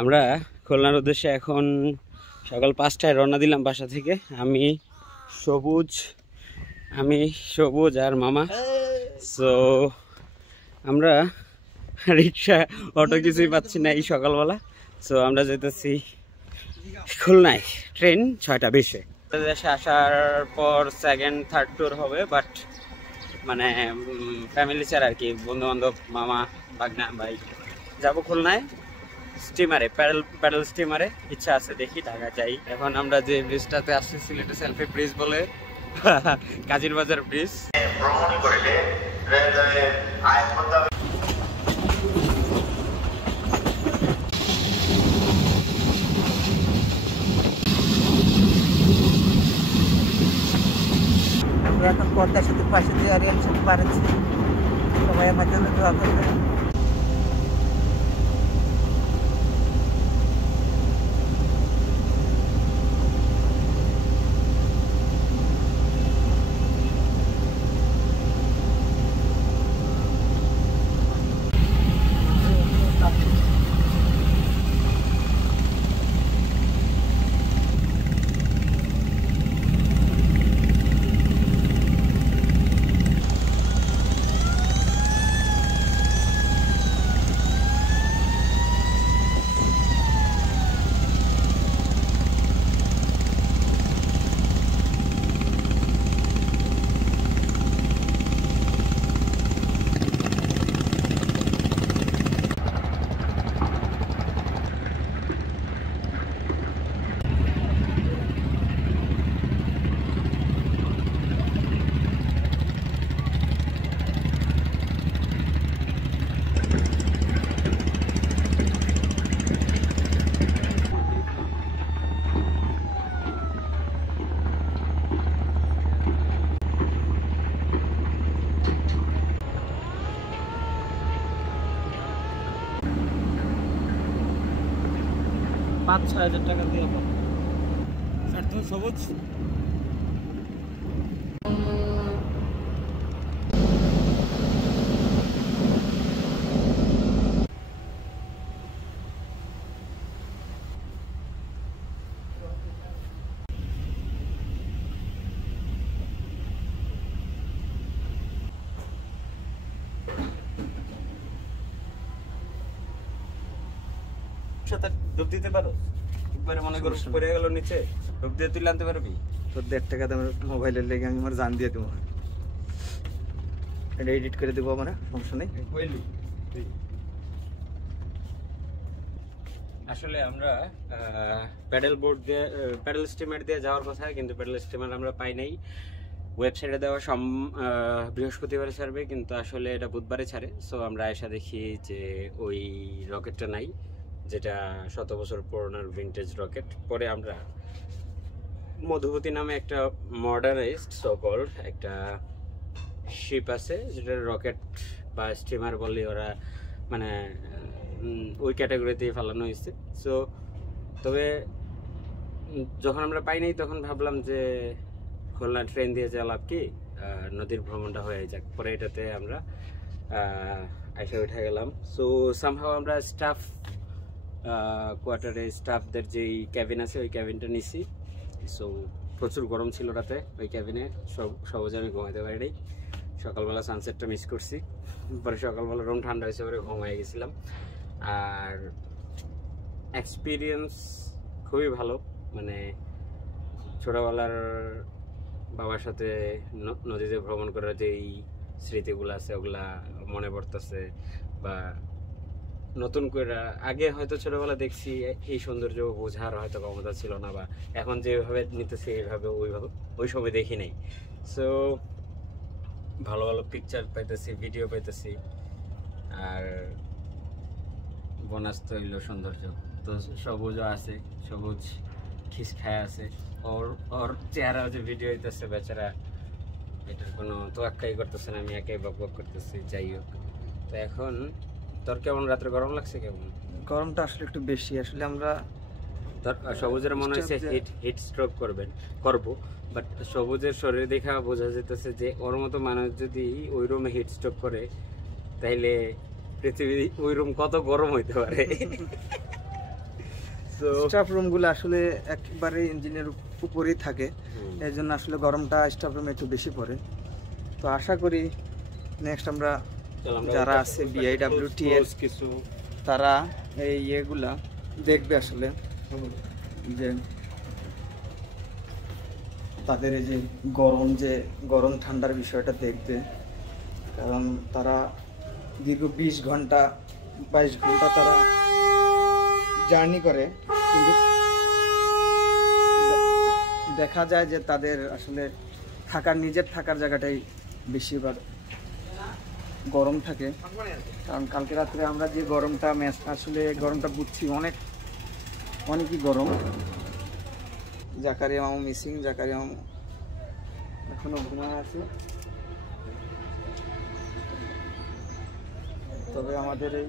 আমরা খুলনার উদ্দেশ্যে এখন সকাল 5টায় রওনা দিলাম বাসা থেকে। আমি সবুজ আর মামা। সো আমরা রিক্সা অটো কিছুই পাচ্ছি না এই সকালবেলা। সো আমরা যেতেছি খুলনায়, ট্রেন 6টা 20-এ। দেশে আসার পর সেকেন্ড থার্ড ট্যুর হবে, বাট মানে ফ্যামিলি ছাড়া আর কি, বন্ধু বান্ধব, মামা, বাগনা, ভাই যাবো খুলনায় স্টিমারে, প্যাডেল স্টিমারে। ইচ্ছা আছে, দেখি ঢাকা যাই। এখন আমরা যে ব্রিজটাতে আসছি সিলেটে সেলফি ব্রিজ বলে, কাজির বাজার ব্রিজ। আমরা এখন পদ্মা সেতুর পাশে দিয়ে আরিয়ান সেতু পার হচ্ছি। সবাই আমার জন্য দোয়া করবেন। $5-6 হাজার টাকা দিয়ে স্যার। তুমি সবুজ সাথে ডুব দিতে পারো? একবারে মনে করো পড়ে গেল নিচে, ডুব দিয়ে তুলে আনতে পারবি? তোর 1.5 টাকা দামের মোবাইলের লেগে আমি আমার জান দিয়ে দেবো। এটা এডিট করে দেবো আমরা, সমস্যা নেই। আসলে আমরা প্যাডেল স্টিমার দিয়ে যাওয়ার কথা, কিন্তু প্যাডেল স্টিমার আমরা পাই নাই। ওয়েবসাইটে দেওয়া বৃহস্পতিবারে ছাড়বে, কিন্তু আসলে এটা বুধবারে ছাড়ে। সো আমরা এসে দেখি যে ওই রকেটটা নাই, যেটা 100 বছর পুরোনোর ভিন্টেজ রকেট। পরে আমরা মধুবতী নামে একটা মডার্নাইজড সকল্ড একটা শিপ আছে, যেটা রকেট বা স্টিমার বলে ওরা, মানে ওই ক্যাটাগরিতেই ফেলানো হয়েছে। সো তবে যখন আমরা পাইনি তখন ভাবলাম যে খুলনা ট্রেন দিয়ে যা লাভ কি, নদীর ভ্রমণটা হয়ে যাক। পরে এটাতে আমরা এসে উঠে গেলাম। সো সামহাও আমরা স্টাফ কোয়ার্টারে স্টাফদের যেই ক্যাবিন আছে ওই ক্যাবিনটা নিছি। সো প্রচুর গরম ছিল রাতে ওই ক্যাবিনে, সহজে আমি ঘুমাইতে পারিনি। সকালবেলা সানসেটটা মিস করছি, পরে সকালবেলা রুম ঠান্ডা হয়েছে পরে ঘুমাই গেছিলাম। আর এক্সপিরিয়েন্স খুবই ভালো, মানে ছোটোবেলার বাবার সাথে নদীতে ভ্রমণ করার যেই স্মৃতিগুলো আছে ওগুলা মনে পড়তেছে। বা নতুন করে আগে হয়তো ছোটবেলা দেখছি এই সৌন্দর্য বোঝার হয়তো ক্ষমতা ছিল না, বা এখন যেভাবে নিতেছি এইভাবে ওই সময় দেখি নাই। সো ভালো ভালো পিকচার পাইতেছি, ভিডিও পাইতেছি, আর বোনাস তো হইলো সৌন্দর্য। তো সবুজও আছে, সবুজ খিস খায় আছে, ওর চেহারা যে ভিডিও হইতেছে বেচারা, এটার কোনো তোয়াক্কাই করতেছে না, আমি একাই বক করতেছি। যাই হোক, তো এখন তোর কেমন রাত্রে গরম লাগছে? কেমন? গরমটা আসলে একটু বেশি। আসলে আমরা সবুজের মনে হচ্ছে হিট স্ট্রোক করবো, বাট সবুজের শরীর দেখা বোঝা যেতেছে যে ওর মতো মানুষ যদি ওই রুমে হিট স্ট্রোক করে তাইলে পৃথিবী ওই রুম কত গরম হইতে পারে। তো স্টাফ রুমগুলো আসলে একবারে ইঞ্জিনের উপরেই থাকে, এই জন্য আসলে গরমটা স্টাফ রুমে একটু বেশি পড়ে। তো আশা করি নেক্সট আমরা যারা আছে BIWT এর কিছু তারা এই ইয়েগুলা দেখবে আসলে, যে তাদের এই যে গরম ঠান্ডার বিষয়টা দেখবে, কারণ তারা দীর্ঘ 20 ঘন্টা 22 ঘন্টা তারা জার্নি করে, কিন্তু দেখা যায় যে তাদের আসলে নিজের থাকার জায়গাটাই বেশিরভাগ গরম থাকে। কারণ কালকে রাত্রে আমরা যে গরমটা আসলে গরমটা বুঝছি, অনেকই গরম। জাকারিয়া মামু মিসিং, জাকারিয়া মামু এখনো ঘুমায় আছে। তবে আমাদের এই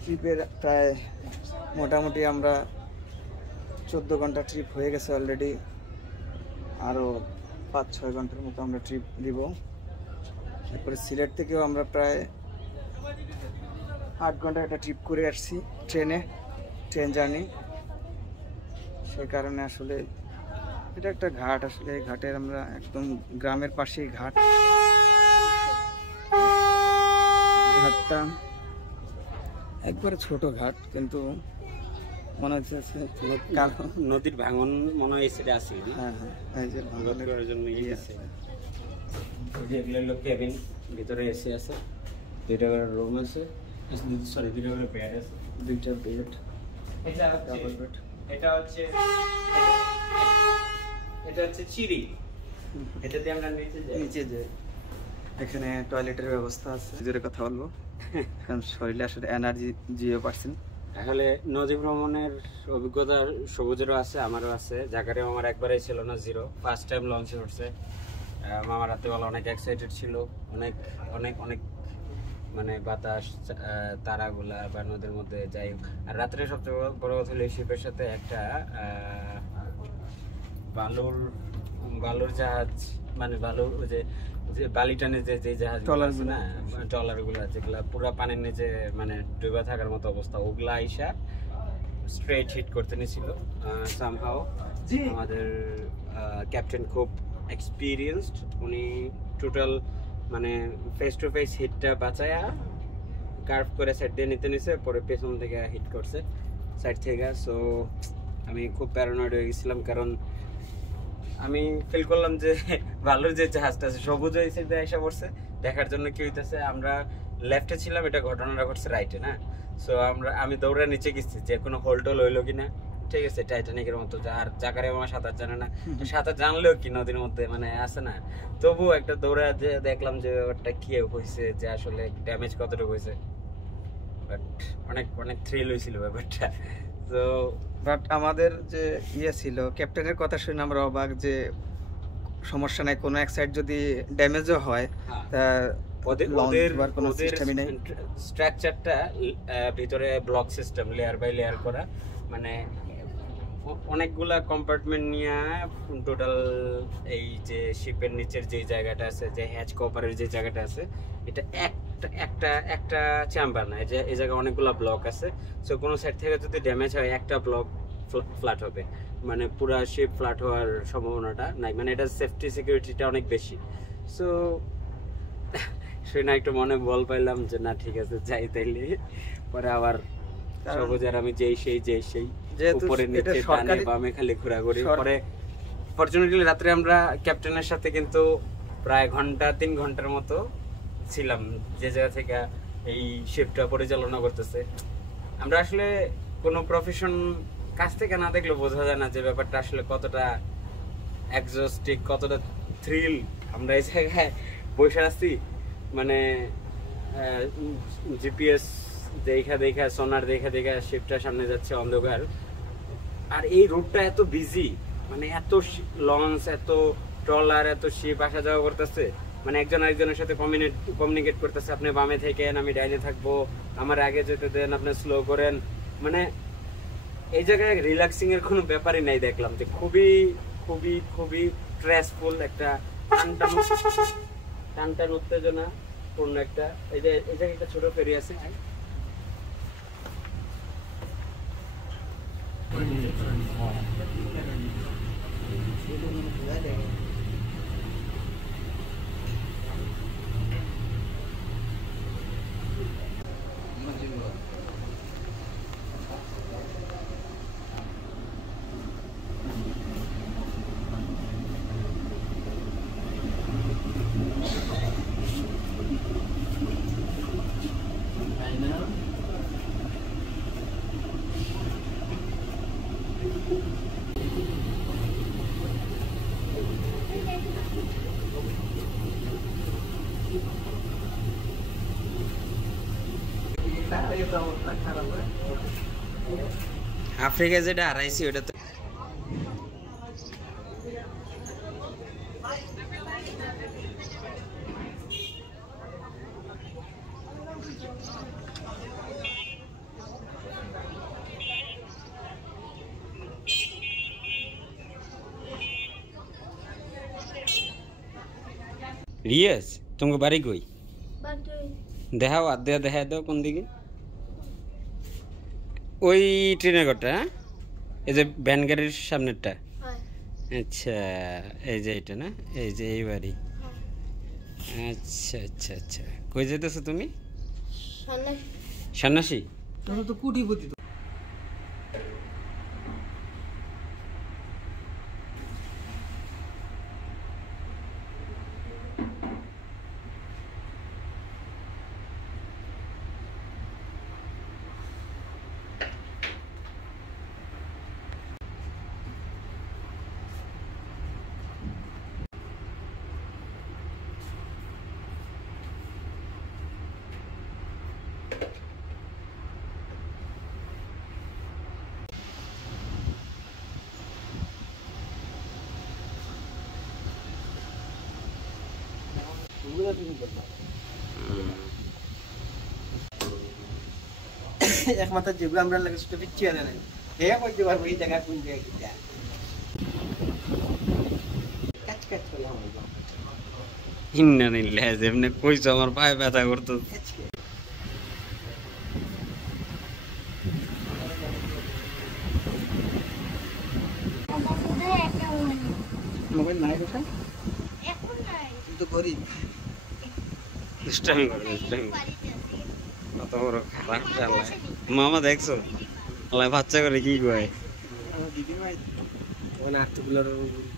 ট্রিপের প্রায় মোটামুটি আমরা 14 ঘন্টা ট্রিপ হয়ে গেছে অলরেডি, আরও 5-6 ঘন্টার মতো আমরা ট্রিপ দিব। তারপরে সিলেট থেকেও আমরা প্রায় 8 ঘন্টা একটা ট্রিপ করে আসছি ট্রেন জার্নি। সে কারণে আসলে এটা একটা ঘাট, আসলে এই ঘাটের আমরা একদম গ্রামের পাশেই ঘাটটা একবারে ছোট ঘাট, কিন্তু মনে হচ্ছে নদীর ভাঙন মনে হয় সেটা আছে। হ্যাঁ, এই যে ভাঙনের জন্য আছে। এগুলো হলো কেবিন, ভিতরে এসি আছে, 2টা করে রুম আছে, সরি 2টা করে বেড আছে, 2টা বেড। এটা হচ্ছে চিরি, এটাতে আমরা নিচে যাই। এখানে টয়লেটের ব্যবস্থা আছে, জোরে কথা বলবো কারণ শরীরে আসলে এনার্জি 0%। আসলে নদী ভ্রমণের অভিজ্ঞতা সবুজেরও আছে, আমারও আছে। জাকারিয়া মামার একবারেই ছিল না, 0, ফার্স্ট টাইম লঞ্চে উঠছে। মামা রাত্রেবেলা অনেক এক্সাইটেড ছিল, অনেক অনেক অনেক মানে বাতাস, তারাগুলা বা নদীর মধ্যে যাই। আর রাত্রে সবচেয়ে বড় কথা হলো শিপের সাথে একটা বালুর জাহাজ, মানে বালুর যে বালি টানে যে জাহাজ আছে না, ট্রলার গুলা যেগুলা পুরা পানির নিচে মানে ডুবা থাকার মতো অবস্থা, ওগুলা আইসা স্ট্রেট হিট করতে নিছিল সামহাও। আমাদের ক্যাপ্টেন খুব এক্সপিরিয়েন্সড, উনি টোটাল মানে ফেস টু ফেস হিটটা বাঁচায়া কার্ভ করে সাইড দিয়ে নিছে, পরে পেছন থেকে হিট করছে সাইড থেকে। সো আমি খুব প্যারানয়েড হয়ে গেছিলাম, কারণ আমি ফিল করলাম যে ভালোর যে জাহাজটা আছে সবুজ ওই সাইডে এসে পড়ছে, দেখার জন্য কি হইতেছে। আমরা লেফটে ছিলাম, এটা ঘটনাটা ঘটছে রাইটে না। সো আমি দৌড়ে নিচে গেছি যে কোনো হোল্টোল হইলো কিনা, ঠিক আছে, টাইটানিকের মতো। আর জাকারিয়া মামা সাঁতার জানে না, সাঁতার জানলেও কি নদীর মধ্যে মানে আছে না, তবু একটা দৌড়ে যে দেখলাম যে ব্যাপারটা কি হয়েছে, যে আসলে ড্যামেজ কতটুকু হয়েছে। বাট অনেক অনেক থ্রিল হয়েছিল ব্যাপারটা। তো বাট আমাদের যে ছিল ক্যাপ্টেনের কথা শুনে আমরা অবাক, যে সমস্যা নাই, কোনো এক সাইড যদি ড্যামেজও হয় তা ওদের স্ট্রাকচারটা ভিতরে block system, layer by layer করা, মানে অনেকগুলা কম্পার্টমেন্ট নিয়ে টোটাল এই যে শিপের নিচের যে জায়গাটা আছে, যে হ্যাচ কভারের যে জায়গাটা আছে, এটা একটা চেম্বার না, এই জায়গায় অনেকগুলা ব্লক আছে। সো কোনো সাইড থেকে যদি ড্যামেজ হয় একটা ব্লক ফ্ল্যাট হবে, মানে পুরা শিপ ফ্ল্যাট হওয়ার সম্ভাবনাটা নাই, মানে এটা সেফটি সিকিউরিটিটা অনেক বেশি। সো শুনে একটু মনে বল পাইলাম যে না ঠিক আছে যাই তাইলে। পরে আবার সবুজের আমি যেই সেই উপরে নিচে ডানে বামে খালি ঘোরাঘুরি। পরে ফরচুনেটলি রাত্রে আমরা ক্যাপ্টেনের সাথে কিন্তু প্রায় 3 ঘন্টার মতো ছিলাম, যে জায়গা থেকে এই শিপটা পরিচালনা করতেছে। আমরা আসলে কোনো প্রফেশন কাছ থেকে না দেখলে বোঝা যায় না যে ব্যাপারটা আসলে কতটা এক্সস্টিক, কতটা থ্রিল। আমরা এই জায়গায় বসে আছি, মানে জিপিএস দেখা সোনার দেখা শিপটার সামনে যাচ্ছে অন্ধকার, আর এই রুটটা এত বিজি, মানে এত লঞ্চ, এত ট্রলার, এত শিপ আসা যাওয়া করতেছে, মানে একজন আরেকজনের সাথে কমিউনিকেট করতেছে। আপনি বামে থাকেন, আমি ডাইনে থাকবো, আমার আগে যেতে দেন, আপনি স্লো করেন। মানে এই জায়গায় রিল্যাক্সিং এর কোনো ব্যাপারই নাই। দেখলাম যে খুবই খুবই খুবই স্ট্রেসফুল একটা টানটান উত্তেজনা পূর্ণ একটা। এই জায়গায় একটা ছোট ফেরি আছে, আফ্রিকায় যেটা হারাইছি ওটা তো রিয়াজ তোমাকে বাড়ি কই দেখাও আর দেখা দাও কোন দিকে ওই ট্রেনের ঘরটা হ্যাঁ এই যে ভ্যান গাড়ির সামনেরটা আচ্ছা এই যে এটা না এই যে এই বাড়ি আচ্ছা আচ্ছা আচ্ছা কই যেতেছো তুমি সন্ন্যাসী তোমরা তো কোটিপতি একমাত্র যেগুলো আমরা লাগে সেটা পিচ্ছি আছে না হে কইতে পারবো এই জায়গা কোন জায়গা কি কাজ কাজ করে আমার ইন্না নিলে যেমনি কইছো আমার পায়ে ব্যথা করতো মোবাইল নাই কোথায় এখন নাই কিন্তু গরিব দুষ্টামি করে কত বড় খারাপ চালায় মামা দেখছো আল্লাহ বাচ্চা করে কি কয় আমার দিদি ভাই ওখানে আর্টিকুলার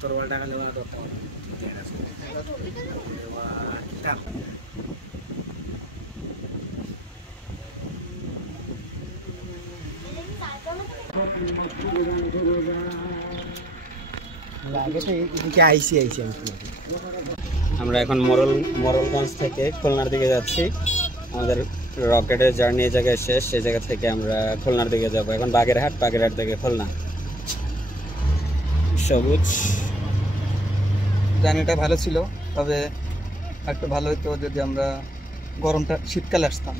তরবাল টাকা নেওয়া করতে হবে আমরা এখন মোরলগঞ্জ থেকে খুলনার দিকে যাচ্ছি আমাদের রকেটের জার্নি এই জায়গায় শেষ সেই জায়গা থেকে আমরা খুলনার দিকে যাব এখন বাগেরহাট থেকে খুলনা সবুজ জার্নিটা ভালো ছিল তবে একটু ভালো হতো যদি আমরা গরমটা শীতকালে আসতাম